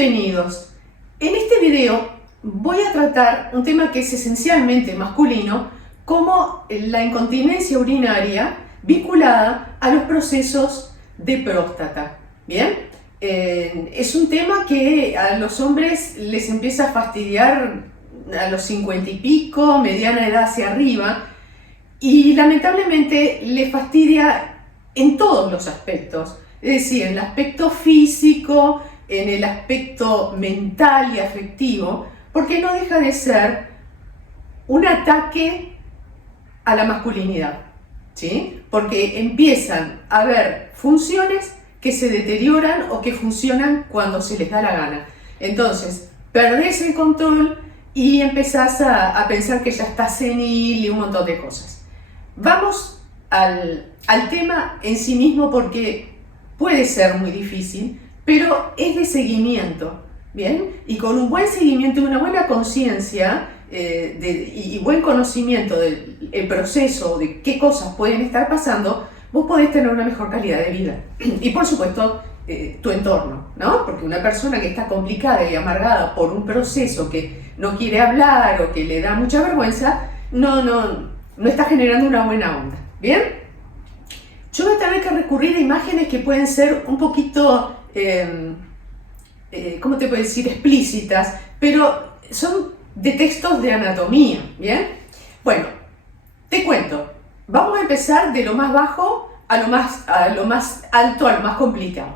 Bienvenidos. En este video voy a tratar un tema que es esencialmente masculino, como la incontinencia urinaria vinculada a los procesos de próstata. ¿Bien? Es un tema que a los hombres les empieza a fastidiar a los 50 y pico, mediana edad hacia arriba, y lamentablemente les fastidia en todos los aspectos, es decir, en el aspecto físico, en el aspecto mental y afectivo, porque no deja de ser un ataque a la masculinidad, ¿sí? Porque empiezan a haber funciones que se deterioran o que funcionan cuando se les da la gana. Entonces, perdés el control y empezás a pensar que ya estás senil y un montón de cosas. Vamos al tema en sí mismo, porque puede ser muy difícil, pero es de seguimiento, ¿bien? Y con un buen seguimiento y una buena conciencia y buen conocimiento del proceso, de qué cosas pueden estar pasando, vos podés tener una mejor calidad de vida. Y por supuesto, tu entorno, ¿no? Porque una persona que está complicada y amargada por un proceso que no quiere hablar o que le da mucha vergüenza, no está generando una buena onda, ¿bien? Yo voy a tener que recurrir a imágenes que pueden ser un poquito, ¿cómo te puedo decir?, explícitas, pero son de textos de anatomía, ¿bien? Bueno, te cuento, vamos a empezar de lo más bajo a lo más alto, a lo más complicado.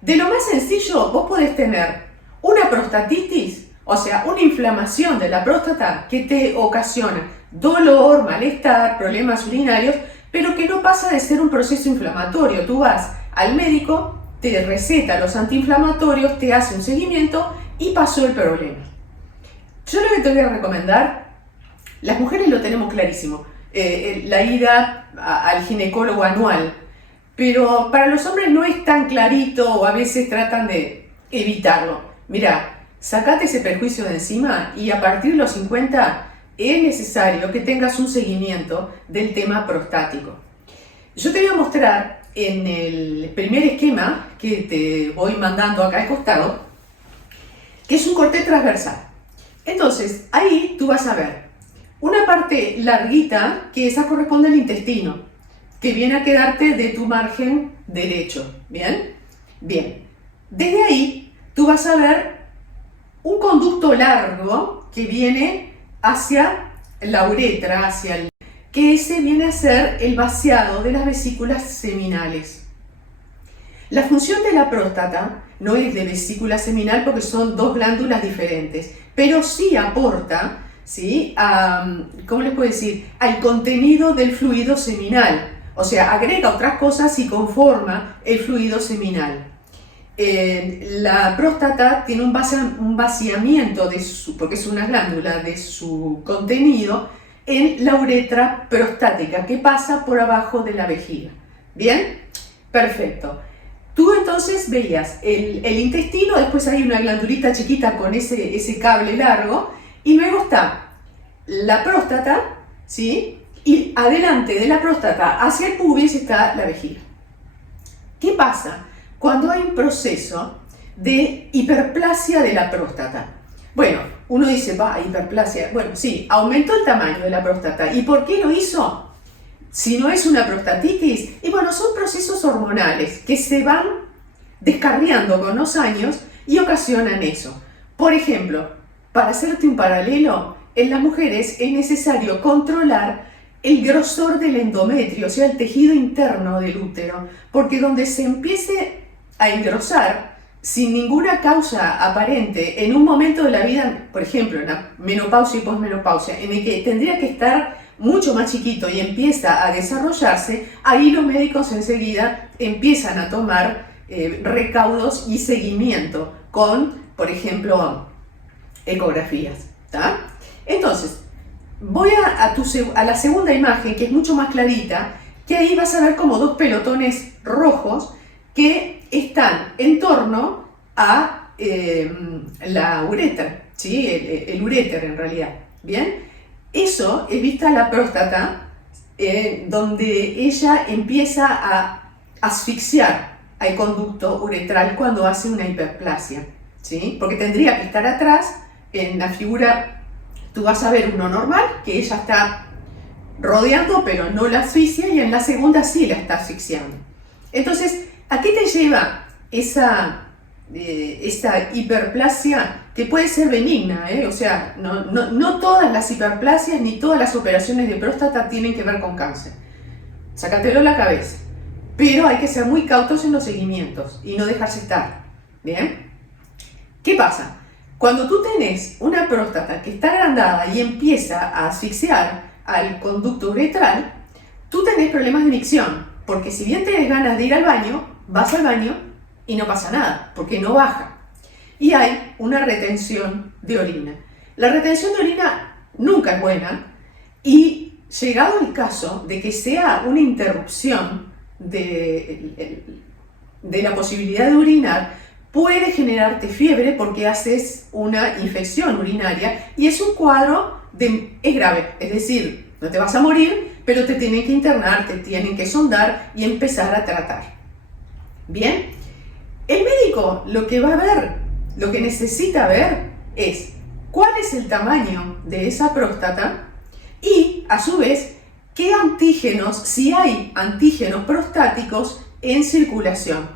De lo más sencillo, vos podés tener una prostatitis, o sea, una inflamación de la próstata que te ocasiona dolor, malestar, problemas urinarios, pero que no pasa de ser un proceso inflamatorio. Tú vas al médico, te receta los antiinflamatorios, te hace un seguimiento y pasó el problema. Yo lo que te voy a recomendar, las mujeres lo tenemos clarísimo, la ida al ginecólogo anual, pero para los hombres no es tan clarito o a veces tratan de evitarlo. Mirá, sacate ese perjuicio de encima y a partir de los 50 es necesario que tengas un seguimiento del tema prostático. Yo te voy a mostrar en el primer esquema que te voy mandando acá al costado, que es un corte transversal. Entonces, ahí tú vas a ver una parte larguita, que esa corresponde al intestino, que viene a quedarte de tu margen derecho. ¿Bien? Bien. Desde ahí, tú vas a ver un conducto largo que viene hacia la uretra, que ese viene a ser el vaciado de las vesículas seminales. La función de la próstata no es de vesícula seminal porque son dos glándulas diferentes, pero sí aporta, ¿sí?, ¿cómo les puedo decir?, al contenido del fluido seminal. O sea, agrega otras cosas y conforma el fluido seminal. La próstata tiene un vaciamiento porque es una glándula, de su contenido en la uretra prostática, que pasa por abajo de la vejiga. ¿Bien? Perfecto. Tú entonces veías el intestino, después hay una glandulita chiquita con ese cable largo, y luego está la próstata, ¿sí?, y adelante de la próstata hacia el pubis está la vejiga. ¿Qué pasa cuando hay un proceso de hiperplasia de la próstata? Bueno, uno dice, hiperplasia. Bueno, sí, aumentó el tamaño de la próstata. ¿Y por qué lo hizo? Si no es una prostatitis, y bueno, son procesos hormonales que se van descarriando con los años y ocasionan eso. Por ejemplo, para hacerte un paralelo, en las mujeres es necesario controlar el grosor del endometrio, o sea, el tejido interno del útero, porque donde se empiece a engrosar sin ninguna causa aparente en un momento de la vida, por ejemplo, en la menopausia y posmenopausia, en el que tendría que estar mucho más chiquito y empieza a desarrollarse, ahí los médicos enseguida empiezan a tomar recaudos y seguimiento con, por ejemplo, ecografías, ¿tá? Entonces, voy a la segunda imagen, que es mucho más clarita, que ahí vas a ver como dos pelotones rojos que están en torno a la uretra, ¿sí? El uréter en realidad. ¿Bien? Eso evita la próstata, donde ella empieza a asfixiar al conducto uretral cuando hace una hiperplasia, ¿sí? Porque tendría que estar atrás, en la figura, tú vas a ver uno normal, que ella está rodeando, pero no la asfixia, y en la segunda sí la está asfixiando. Entonces, ¿a qué te lleva esta hiperplasia? Que puede ser benigna, o sea, no todas las hiperplasias ni todas las operaciones de próstata tienen que ver con cáncer. Sácatelo de la cabeza. Pero hay que ser muy cautos en los seguimientos y no dejarse estar. ¿Bien? ¿Qué pasa? Cuando tú tenés una próstata que está agrandada y empieza a asfixiar al conducto uretral, tú tenés problemas de micción, porque si bien tenés ganas de ir al baño, vas al baño y no pasa nada, porque no baja. Y hay una retención de orina. La retención de orina nunca es buena, y llegado el caso de que sea una interrupción de la posibilidad de orinar, puede generarte fiebre porque haces una infección urinaria y es un cuadro es grave, es decir, no te vas a morir, pero te tienen que internar, te tienen que sondar y empezar a tratar. Bien, el médico lo que va a ver, lo que necesita ver es cuál es el tamaño de esa próstata y, a su vez, qué antígenos, si hay antígenos prostáticos en circulación,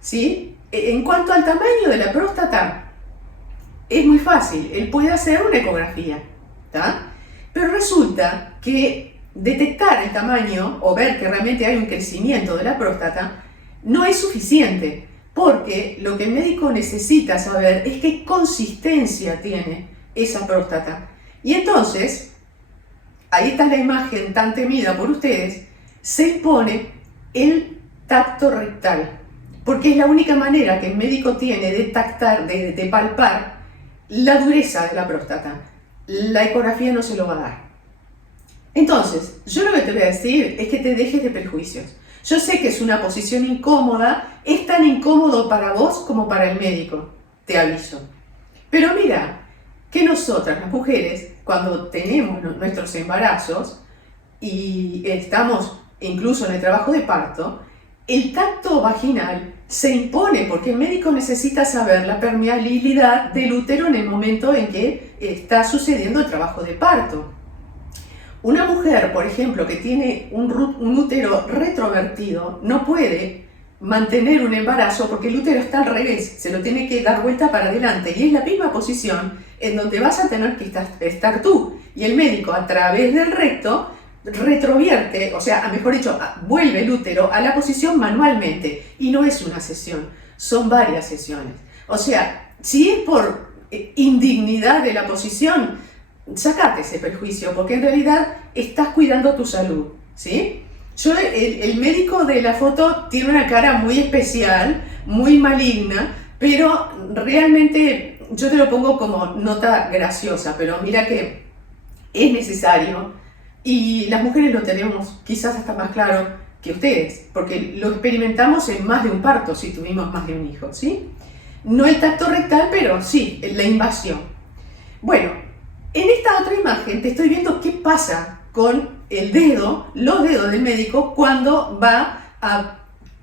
¿sí? En cuanto al tamaño de la próstata, es muy fácil, él puede hacer una ecografía, ¿tá? Pero resulta que detectar el tamaño o ver que realmente hay un crecimiento de la próstata no es suficiente, porque lo que el médico necesita saber es qué consistencia tiene esa próstata. Y entonces, ahí está la imagen tan temida por ustedes, se impone el tacto rectal, porque es la única manera que el médico tiene de palpar la dureza de la próstata. La ecografía no se lo va a dar. Entonces, yo lo que te voy a decir es que te dejes de prejuicios. Yo sé que es una posición incómoda, es tan incómodo para vos como para el médico, te aviso. Pero mira, que nosotras, las mujeres, cuando tenemos nuestros embarazos y estamos incluso en el trabajo de parto, el tacto vaginal se impone porque el médico necesita saber la permeabilidad del útero en el momento en que está sucediendo el trabajo de parto. Una mujer, por ejemplo, que tiene un útero retrovertido, no puede mantener un embarazo porque el útero está al revés, se lo tiene que dar vuelta para adelante y es la misma posición en donde vas a tener que estar tú. Y el médico, a través del recto, retrovierte, o sea, mejor dicho, vuelve el útero a la posición manualmente. Y no es una sesión, son varias sesiones. O sea, si es por indignidad de la posición, sacate ese prejuicio, porque en realidad estás cuidando tu salud, ¿sí? El médico de la foto tiene una cara muy especial, muy maligna, pero realmente yo te lo pongo como nota graciosa, pero mira que es necesario y las mujeres lo tenemos quizás hasta más claro que ustedes, porque lo experimentamos en más de un parto si tuvimos más de un hijo, ¿sí? No el tacto rectal, pero sí, la invasión. Bueno, en esta otra imagen te estoy viendo qué pasa con el dedo, los dedos del médico cuando va a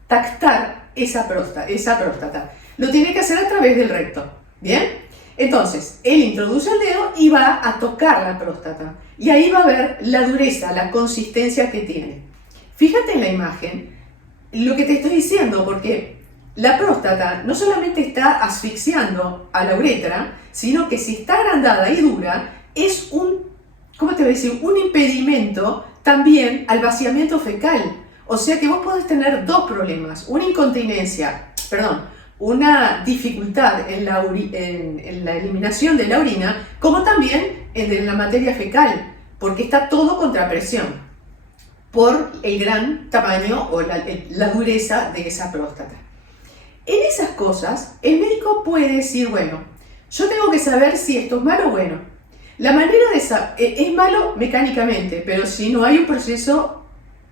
tactar esa próstata. Lo tiene que hacer a través del recto, ¿bien? Entonces, él introduce el dedo y va a tocar la próstata. Y ahí va a ver la dureza, la consistencia que tiene. Fíjate en la imagen lo que te estoy diciendo, porque la próstata no solamente está asfixiando a la uretra, sino que si está agrandada y dura, es ¿cómo te voy a decir? Un impedimento también al vaciamiento fecal. O sea que vos podés tener dos problemas, una dificultad en la eliminación de la orina, como también en la materia fecal, porque está todo contra presión por el gran tamaño o la dureza de esa próstata. En esas cosas, el médico puede decir, bueno, yo tengo que saber si esto es malo o bueno. La manera de saber, es malo mecánicamente, pero si no hay un proceso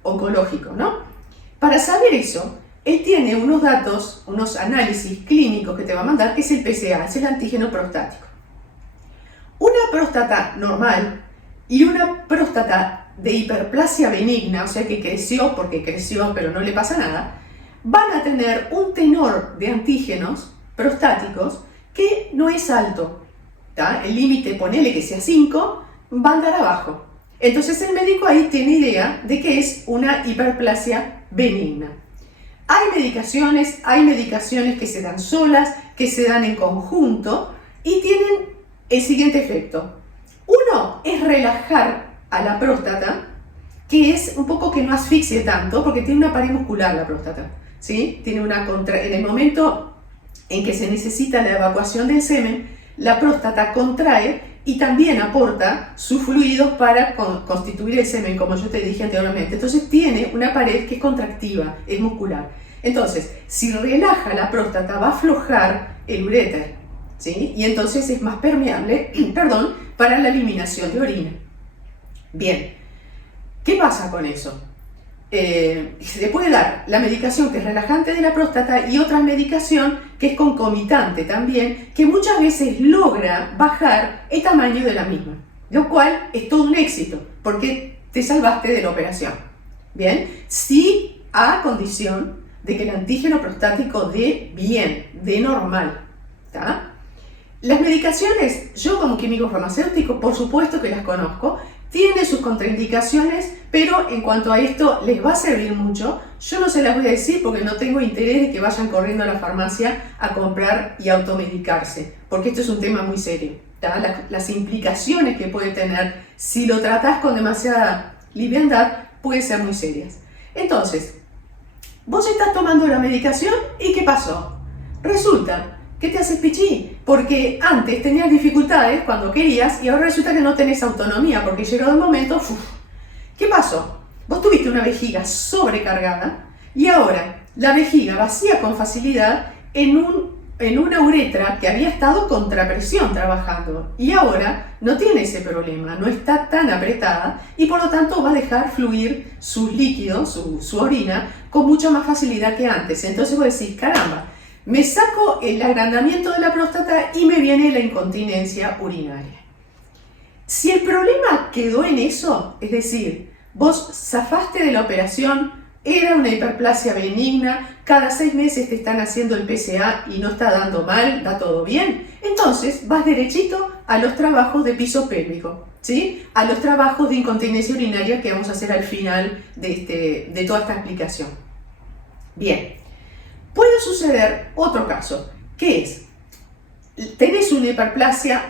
oncológico, ¿no? Para saber eso, él tiene unos datos, unos análisis clínicos que te va a mandar, que es el PSA, es el antígeno prostático. Una próstata normal y una próstata de hiperplasia benigna, o sea que creció porque creció pero no le pasa nada, van a tener un tenor de antígenos prostáticos que no es alto, ¿tá? El límite, ponele que sea 5, va a andar abajo. Entonces el médico ahí tiene idea de que es una hiperplasia benigna. Hay medicaciones que se dan solas, que se dan en conjunto y tienen el siguiente efecto. Uno es relajar a la próstata, que es un poco que no asfixie tanto, porque tiene una pared muscular la próstata, ¿sí? Tiene en el momento en que se necesita la evacuación del semen, la próstata contrae y también aporta sus fluidos para constituir el semen, como yo te dije anteriormente. Entonces tiene una pared que es contractiva, es muscular. Entonces, si relaja la próstata, va a aflojar el uréter, ¿sí? Y entonces es más permeable, para la eliminación de orina. Bien, ¿qué pasa con eso? Se le puede dar la medicación que es relajante de la próstata y otra medicación que es concomitante también, que muchas veces logra bajar el tamaño de la misma, lo cual es todo un éxito, porque te salvaste de la operación. Bien, sí, a condición de que el antígeno prostático dé bien, dé normal, ¿tá? Las medicaciones, yo como químico farmacéutico, por supuesto que las conozco, tiene sus contraindicaciones, pero en cuanto a esto les va a servir mucho. Yo no se las voy a decir porque no tengo interés de que vayan corriendo a la farmacia a comprar y automedicarse, porque esto es un tema muy serio, ¿tá? Las implicaciones que puede tener si lo tratás con demasiada liviandad pueden ser muy serias. Entonces, vos estás tomando la medicación y ¿qué pasó? Resulta que te haces pichí, porque antes tenías dificultades cuando querías y ahora resulta que no tenés autonomía, porque llegado el momento, ¿qué pasó? Vos tuviste una vejiga sobrecargada y ahora la vejiga vacía con facilidad en una uretra que había estado contra presión trabajando y ahora no tiene ese problema, no está tan apretada y por lo tanto va a dejar fluir sus líquidos, su orina, con mucha más facilidad que antes. Entonces vos decís, caramba, me saco el agrandamiento de la próstata y me viene la incontinencia urinaria. Si el problema quedó en eso, es decir, vos zafaste de la operación, era una hiperplasia benigna, cada 6 meses te están haciendo el PSA y no está dando mal, da todo bien, entonces vas derechito a los trabajos de piso pélvico, ¿sí? A los trabajos de incontinencia urinaria que vamos a hacer al final de toda esta explicación. Bien. Puede suceder otro caso, que es, tenés una hiperplasia,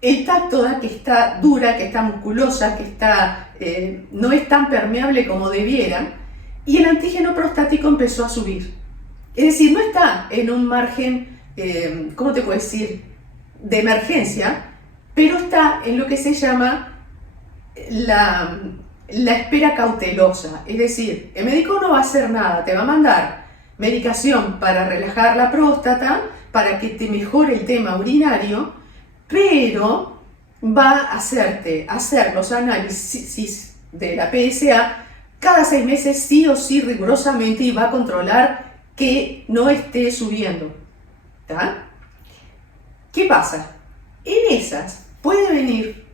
el tacto da que está dura, que está musculosa, que no es tan permeable como debiera, y el antígeno prostático empezó a subir. Es decir, no está en un margen, ¿cómo te puedo decir?, de emergencia, pero está en lo que se llama la espera cautelosa. Es decir, el médico no va a hacer nada, te va a mandar medicación para relajar la próstata, para que te mejore el tema urinario, pero va a hacerte hacer los análisis de la PSA cada 6 meses sí o sí rigurosamente y va a controlar que no esté subiendo, ¿tá? ¿Qué pasa? En esas puede venir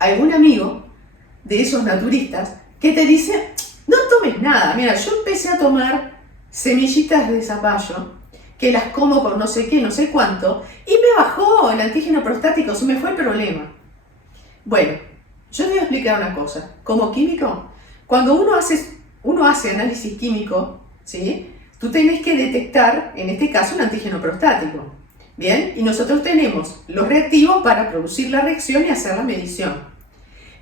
algún amigo de esos naturistas que te dice, no tomes nada, mira, yo empecé a tomar semillitas de zapallo, que las como con no sé qué, no sé cuánto, y me bajó el antígeno prostático, se me fue el problema. Bueno, yo te voy a explicar una cosa. Como químico, cuando uno hace análisis químico, ¿sí?, tú tenés que detectar, en este caso, un antígeno prostático. Bien, y nosotros tenemos los reactivos para producir la reacción y hacer la medición.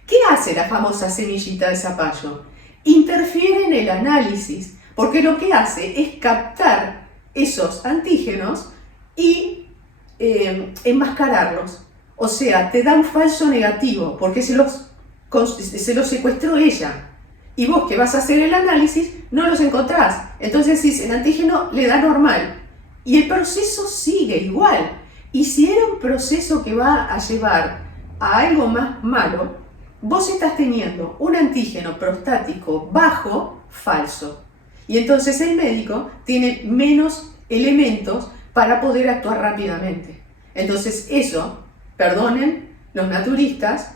¿Qué hace la famosa semillita de zapallo? Interfiere en el análisis, porque lo que hace es captar esos antígenos y enmascararlos. O sea, te da un falso negativo, porque se los secuestró ella. Y vos que vas a hacer el análisis, no los encontrás. Entonces decís, el antígeno le da normal. Y el proceso sigue igual. Y si era un proceso que va a llevar a algo más malo, vos estás teniendo un antígeno prostático bajo, falso. Y entonces el médico tiene menos elementos para poder actuar rápidamente. Entonces eso, perdonen los naturistas,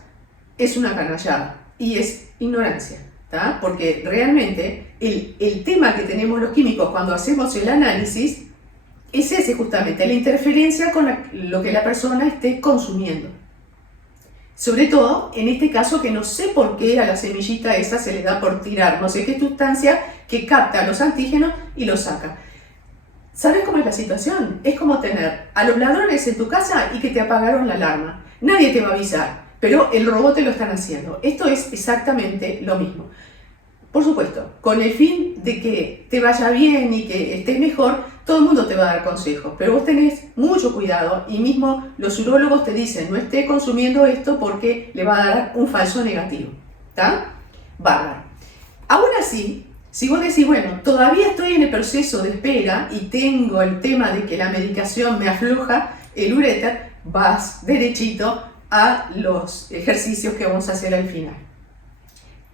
es una canallada y es ignorancia, ¿tá? Porque realmente el tema que tenemos los químicos cuando hacemos el análisis es ese justamente, la interferencia con lo que la persona esté consumiendo. Sobre todo, en este caso, que no sé por qué a la semillita esa se le da por tirar no sé qué sustancia que capta los antígenos y los saca. ¿Sabes cómo es la situación? Es como tener a los ladrones en tu casa y que te apagaron la alarma. Nadie te va a avisar, pero el robot te lo están haciendo. Esto es exactamente lo mismo. Por supuesto, con el fin de que te vaya bien y que estés mejor, todo el mundo te va a dar consejos, pero vos tenés mucho cuidado y mismo los urólogos te dicen no esté consumiendo esto porque le va a dar un falso negativo. ¿Está? Bárbaro. Aún así, si vos decís, bueno, todavía estoy en el proceso de espera y tengo el tema de que la medicación me afloja el uréter, vas derechito a los ejercicios que vamos a hacer al final.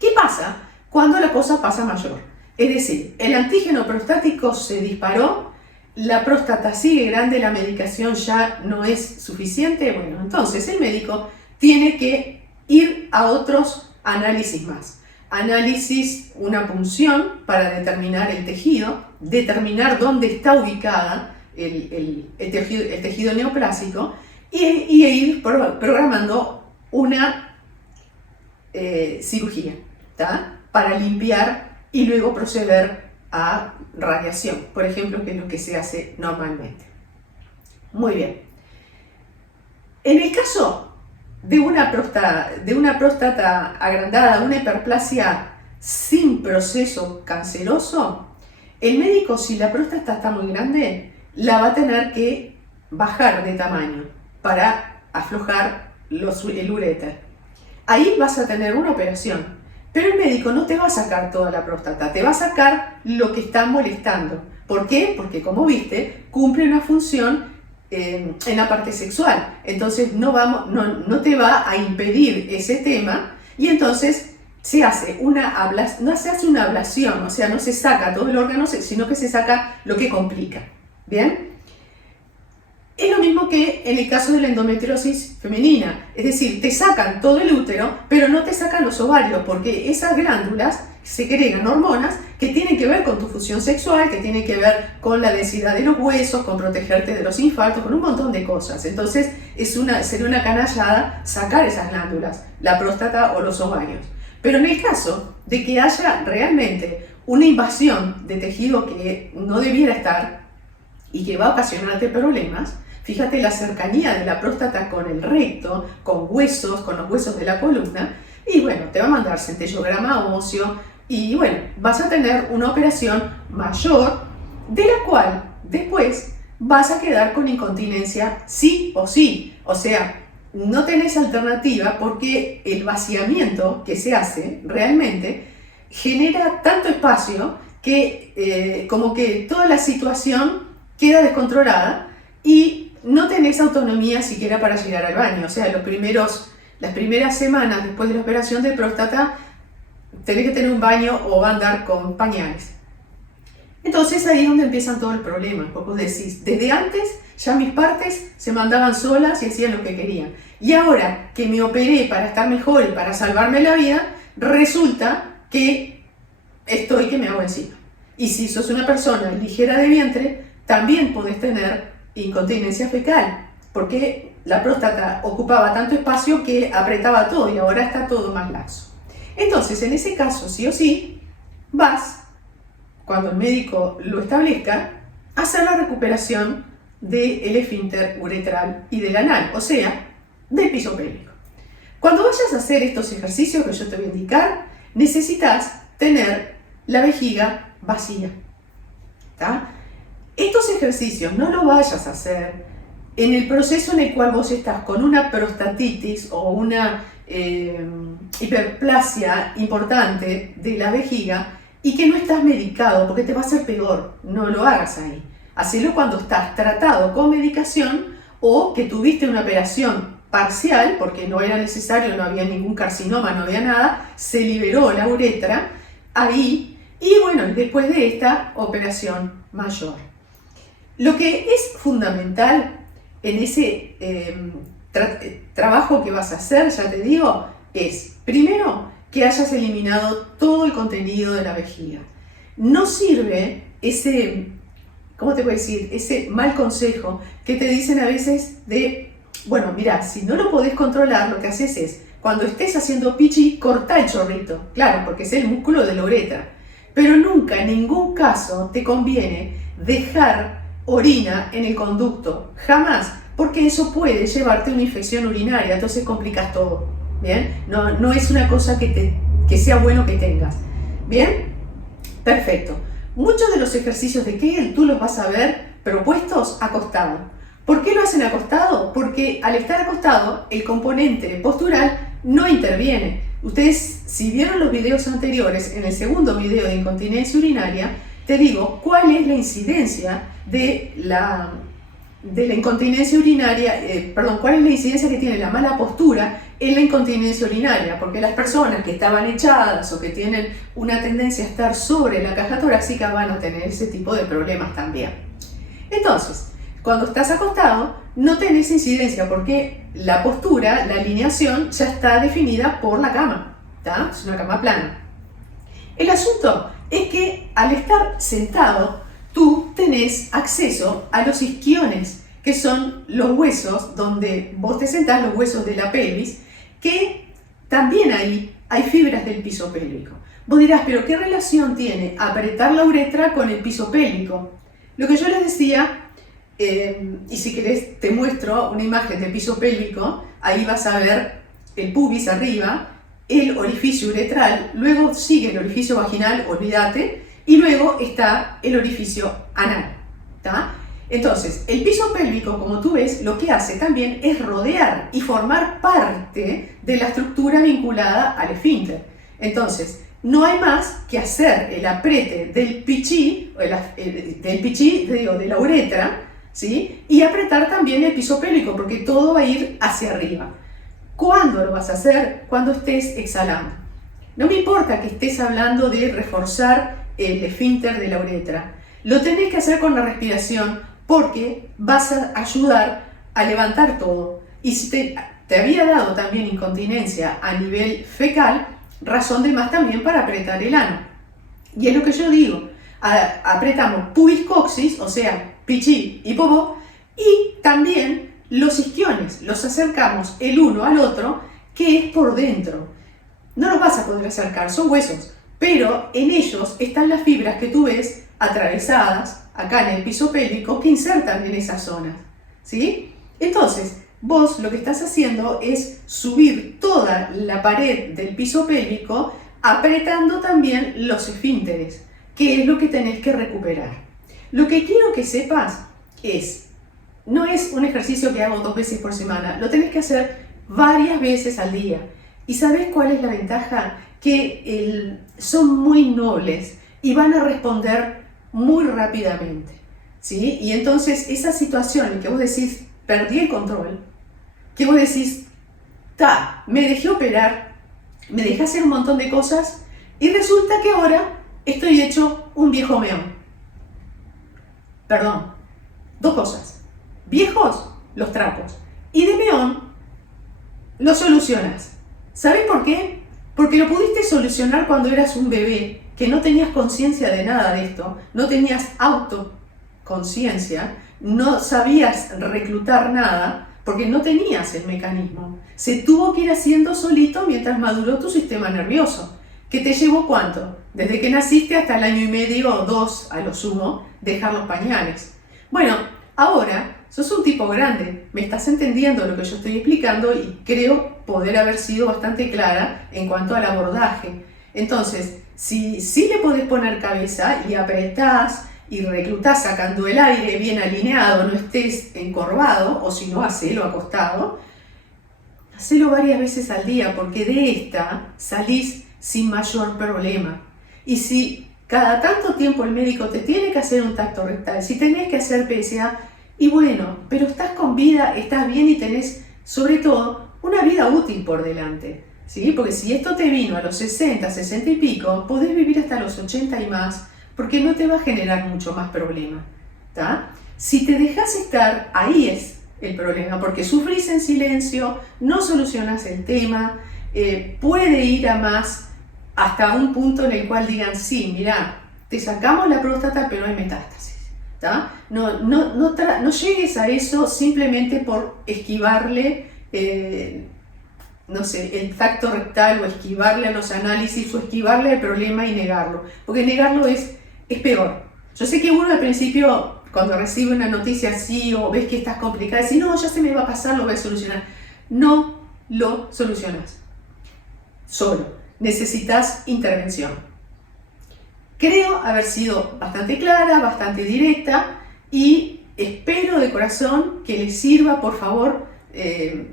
¿Qué pasa cuando la cosa pasa mayor? Es decir, el antígeno prostático se disparó, la próstata sigue grande, la medicación ya no es suficiente. Bueno, entonces el médico tiene que ir a otros análisis más. Análisis, una punción para determinar el tejido, determinar dónde está ubicada el tejido neoplásico y ir programando una cirugía, ¿tá? Para limpiar y luego proceder a radiación, por ejemplo, que es lo que se hace normalmente. Muy bien. En el caso de una próstata agrandada, una hiperplasia sin proceso canceroso, el médico, si la próstata está muy grande, la va a tener que bajar de tamaño para aflojar el uréter. Ahí vas a tener una operación. Pero el médico no te va a sacar toda la próstata, te va a sacar lo que está molestando. ¿Por qué? Porque, como viste, cumple una función en la parte sexual. Entonces no te va a impedir ese tema y entonces se hace no se hace una ablación, o sea, no se saca todo el órgano, sino que se saca lo que complica. ¿Bien? Es lo mismo que en el caso de la endometriosis femenina, es decir, te sacan todo el útero, pero no te sacan los ovarios, porque esas glándulas segregan hormonas que tienen que ver con tu función sexual, que tienen que ver con la densidad de los huesos, con protegerte de los infartos, con un montón de cosas. Entonces sería una canallada sacar esas glándulas, la próstata o los ovarios. Pero en el caso de que haya realmente una invasión de tejido que no debiera estar y que va a ocasionarte problemas, fíjate la cercanía de la próstata con el recto, con los huesos de la columna, y bueno, te va a mandar centellograma óseo, y bueno, vas a tener una operación mayor, de la cual después vas a quedar con incontinencia sí o sí. O sea, no tenés alternativa porque el vaciamiento que se hace realmente genera tanto espacio que como que toda la situación queda descontrolada y no tenés autonomía siquiera para llegar al baño. O sea, las primeras semanas después de la operación de próstata tenés que tener un baño o andar con pañales. Entonces ahí es donde empiezan todos los problemas, porque vos decís, desde antes ya mis partes se mandaban solas y hacían lo que querían. Y ahora que me operé para estar mejor y para salvarme la vida, resulta que me hago encima. Y si sos una persona ligera de vientre, también podés tener incontinencia fecal, porque la próstata ocupaba tanto espacio que apretaba todo y ahora está todo más laxo. Entonces, en ese caso, sí o sí, vas, cuando el médico lo establezca, a hacer la recuperación del esfínter uretral y del anal, o sea, del piso pélvico. Cuando vayas a hacer estos ejercicios que yo te voy a indicar, necesitas tener la vejiga vacía. ¿Tá? Estos ejercicios no los vayas a hacer en el proceso en el cual vos estás con una prostatitis o una hiperplasia importante de la vejiga y que no estás medicado, porque te va a hacer peor. No lo hagas ahí. Hacelo cuando estás tratado con medicación o que tuviste una operación parcial, porque no era necesario, no había ningún carcinoma, no había nada, se liberó la uretra ahí y bueno, después de esta operación mayor. Lo que es fundamental en ese trabajo que vas a hacer, ya te digo, es primero que hayas eliminado todo el contenido de la vejiga. No sirve ¿cómo te voy a decir? Ese mal consejo que te dicen a veces de, bueno, mira, si no lo podés controlar, lo que haces es, cuando estés haciendo pichi, corta el chorrito. Claro, porque es el músculo de la uretra. Pero nunca, en ningún caso, te conviene dejar orina en el conducto. Jamás. Porque eso puede llevarte a una infección urinaria. Entonces complicas todo. ¿Bien? No es una cosa que sea bueno que tengas. ¿Bien? Perfecto. Muchos de los ejercicios de Kegel tú los vas a ver propuestos acostado. ¿Por qué lo hacen acostado? Porque al estar acostado, el componente postural no interviene. Ustedes, si vieron los videos anteriores, en el segundo video de incontinencia urinaria, te digo cuál es la incidencia de la incontinencia urinaria, cuál es la incidencia que tiene la mala postura en la incontinencia urinaria, porque las personas que estaban echadas o que tienen una tendencia a estar sobre la caja torácica van a tener ese tipo de problemas también. Entonces, cuando estás acostado, no tenés incidencia porque la postura, la alineación, ya está definida por la cama, ¿tá? Es una cama plana. El asunto es que al estar sentado, tú tenés acceso a los isquiones, que son los huesos donde vos te sentás, los huesos de la pelvis, que también ahí hay fibras del piso pélvico. Vos dirás, ¿pero qué relación tiene apretar la uretra con el piso pélvico? Lo que yo les decía, y si querés te muestro una imagen del piso pélvico, ahí vas a ver el pubis arriba, el orificio uretral, luego sigue el orificio vaginal, olvídate, y luego está el orificio anal, ¿tá? Entonces, el piso pélvico, como tú ves, lo que hace también es rodear y formar parte de la estructura vinculada al esfínter. Entonces, no hay más que hacer el apriete del pichí, de la uretra, ¿sí? Y apretar también el piso pélvico, porque todo va a ir hacia arriba. ¿Cuándo lo vas a hacer? Cuando estés exhalando. No me importa que estés hablando de reforzar el esfínter de la uretra. Lo tenés que hacer con la respiración porque vas a ayudar a levantar todo. Y si te había dado también incontinencia a nivel fecal, razón de más también para apretar el ano. Y es lo que yo digo. Apretamos pubis coxis, o sea, pichí y popó, y también los isquiones. Los acercamos el uno al otro, que es por dentro. No los vas a poder acercar, son huesos, pero en ellos están las fibras que tú ves atravesadas acá en el piso pélvico que insertan en esas zonas, ¿sí? Entonces, vos lo que estás haciendo es subir toda la pared del piso pélvico apretando también los esfínteres, que es lo que tenés que recuperar. Lo que quiero que sepas no es un ejercicio que hago 2 veces por semana, lo tenés que hacer varias veces al día. ¿Y sabés cuál es la ventaja? Que son muy nobles y van a responder muy rápidamente, ¿sí? Y entonces esa situación en que vos decís, perdí el control, que vos decís, me dejé operar, me dejé hacer un montón de cosas y resulta que ahora estoy hecho un viejo meón. Perdón, 2 cosas. Viejos, los trapos. Y de meón, lo solucionas. ¿Sabés por qué? Porque lo pudiste solucionar cuando eras un bebé, que no tenías conciencia de nada de esto, no tenías autoconciencia, no sabías reclutar nada, porque no tenías el mecanismo. Se tuvo que ir haciendo solito mientras maduró tu sistema nervioso. ¿Que te llevó cuánto? Desde que naciste hasta el año y medio o 2 a lo sumo, dejar los pañales. Bueno, ahora sos un tipo grande, me estás entendiendo lo que yo estoy explicando y creo poder haber sido bastante clara en cuanto al abordaje. Entonces, si le podés poner cabeza y apretás y reclutás sacando el aire bien alineado, no estés encorvado, o si no, hacelo acostado, hacelo varias veces al día, porque de esta salís sin mayor problema. Y si cada tanto tiempo el médico te tiene que hacer un tacto rectal, si tenés que hacer PSA, y bueno, pero estás con vida, estás bien y tenés, sobre todo, una vida útil por delante, ¿sí? Porque si esto te vino a los 60, 60 y pico, podés vivir hasta los 80 y más, porque no te va a generar mucho más problema, ¿tá? Si te dejas estar, ahí es el problema, porque sufrís en silencio, no solucionas el tema, puede ir a más hasta un punto en el cual digan, sí, mirá, te sacamos la próstata, pero hay metástasis. ¿tá? No llegues a eso simplemente por esquivarle, no sé, el tacto rectal o esquivarle a los análisis o esquivarle al problema y negarlo, porque negarlo es peor. Yo sé que uno al principio, cuando recibe una noticia así o ves que estás complicada, dice, no, ya se me va a pasar, lo voy a solucionar. No lo solucionas solo, necesitas intervención. Creo haber sido bastante clara, bastante directa y espero de corazón que les sirva. Por favor,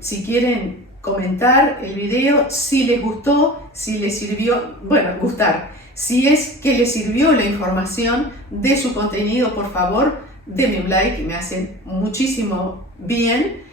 si quieren comentar el video, si les gustó, si les sirvió, bueno, gustar. Si es que les sirvió la información de su contenido, por favor, denme un like, me hacen muchísimo bien.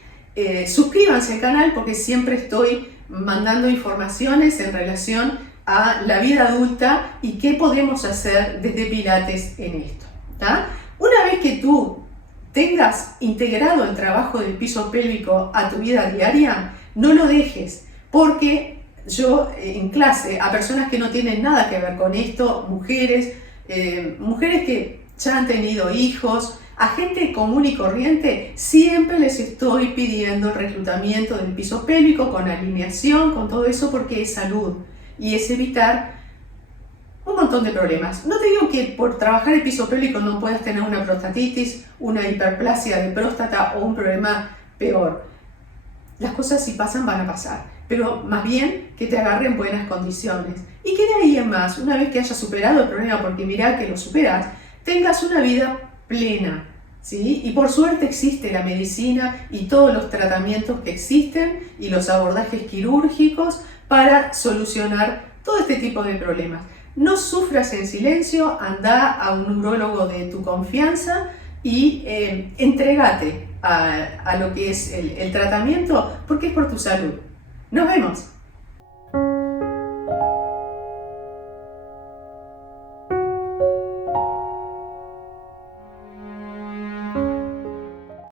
Suscríbanse al canal porque siempre estoy mandando informaciones en relación a la vida adulta y qué podemos hacer desde Pilates en esto, ¿tá? Una vez que tú tengas integrado el trabajo del piso pélvico a tu vida diaria, no lo dejes, porque yo en clase a personas que no tienen nada que ver con esto, mujeres que ya han tenido hijos, a gente común y corriente, siempre les estoy pidiendo el reclutamiento del piso pélvico con alineación, con todo eso, porque es salud y es evitar un montón de problemas. No te digo que por trabajar el piso pélvico no puedas tener una prostatitis, una hiperplasia de próstata o un problema peor. Las cosas si pasan van a pasar, pero más bien que te agarre en buenas condiciones y que de ahí en más, una vez que hayas superado el problema, porque mirá que lo superas, tengas una vida plena, ¿sí? Y por suerte existe la medicina y todos los tratamientos que existen y los abordajes quirúrgicos para solucionar todo este tipo de problemas. No sufras en silencio, anda a un neurólogo de tu confianza y entrégate a lo que es el tratamiento, porque es por tu salud. Nos vemos.